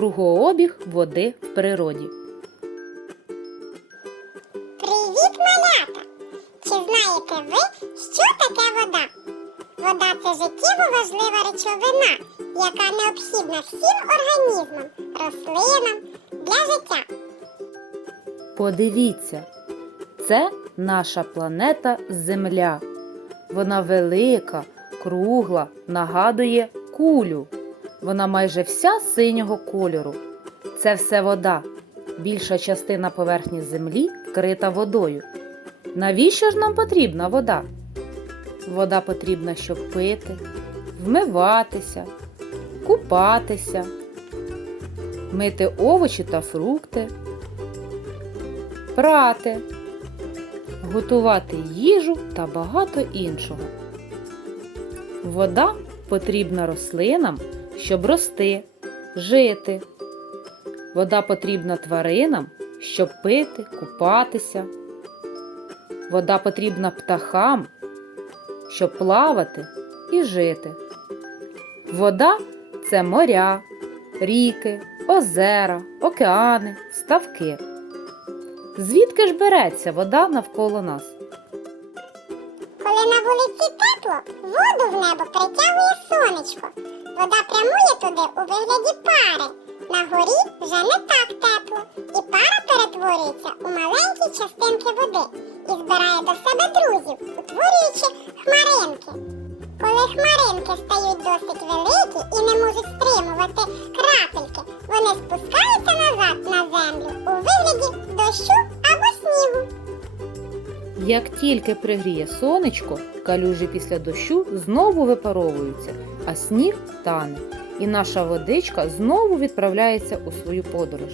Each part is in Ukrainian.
Кругообіг води в природі. Привіт, малята! Чи знаєте ви, що таке вода? Вода це життєво важлива речовина, яка необхідна всім організмам, рослинам для життя. Подивіться, це наша планета Земля. Вона велика, кругла, нагадує кулю. Вона майже вся синього кольору. Це все вода. Більша частина поверхні землі вкрита водою. Навіщо ж нам потрібна вода? Вода потрібна, щоб пити, вмиватися, купатися, мити овочі та фрукти, прати, готувати їжу та багато іншого. Вода потрібна рослинам, щоб рости, жити. Вода потрібна тваринам, щоб пити, купатися. Вода потрібна птахам, щоб плавати і жити. Вода це моря, ріки, озера, океани, ставки. Звідки ж береться вода навколо нас? Коли на вулиці тепло, воду в небо притягує сонечко. Вода прямує туди у вигляді пари. На горі вже не так тепло, і пара перетворюється у маленькі частинки води і збирає до себе друзів, утворюючи хмаринки. Коли хмаринки стають досить великі і не можуть стримувати крапельки, вони спускаються назад на землю у вигляді дощу. Як тільки пригріє сонечко, калюжі після дощу знову випаровуються, а сніг тане, і наша водичка знову відправляється у свою подорож.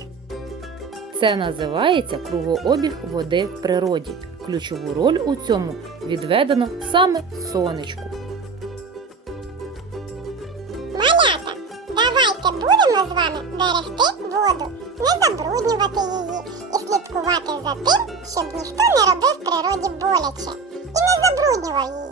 Це називається кругообіг води в природі. Ключову роль у цьому відведено саме сонечку. Давайте будемо з вами берегти воду, не забруднювати її і слідкувати за тим, щоб ніхто не робив природі боляче і не забруднював її.